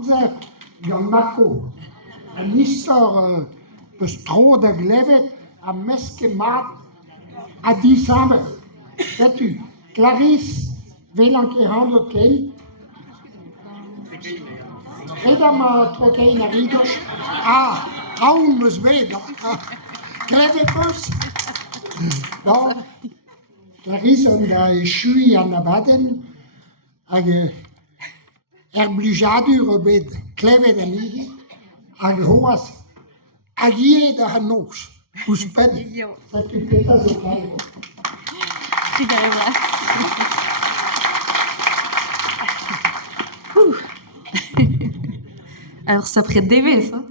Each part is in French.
Amzer, Jan Marco, een istor bestro de glevet, a meske mat, a di samen. Weet u, Clarisse, veel een keer handen ken. Reda ma troquei na ridos. Ah, aún nos ve, no? Glevet bus. No, Clarisse on da chui an abaden, hag blujadu bet klevet an igi, hag hoas, hag ie da han nos, us pen, sa tu peta zo kairo. Alors ça prête des ça.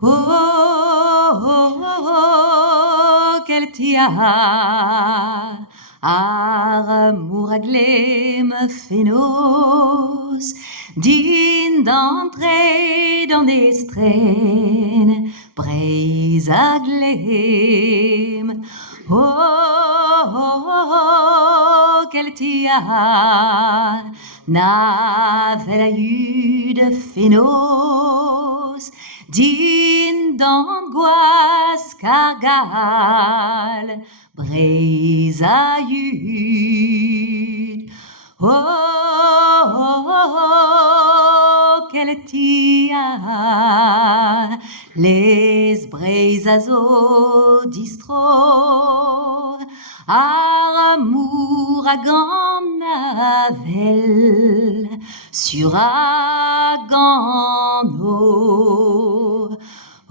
Oh, oh, oh, oh, quel tiara, amour aglem fénos, din d'entrer dans des straines, brise aglem. Oh, oh, oh, oh, quel tiara, n'avait eu de fénos, din d'angoisse cargale, brise aïud. Oh, oh, oh, oh, quel tia, les brisazos distro, amour à navel, sur agano.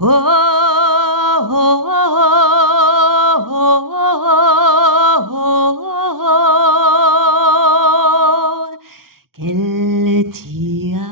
Oh, oh, oh, oh, oh, oh, quel tia.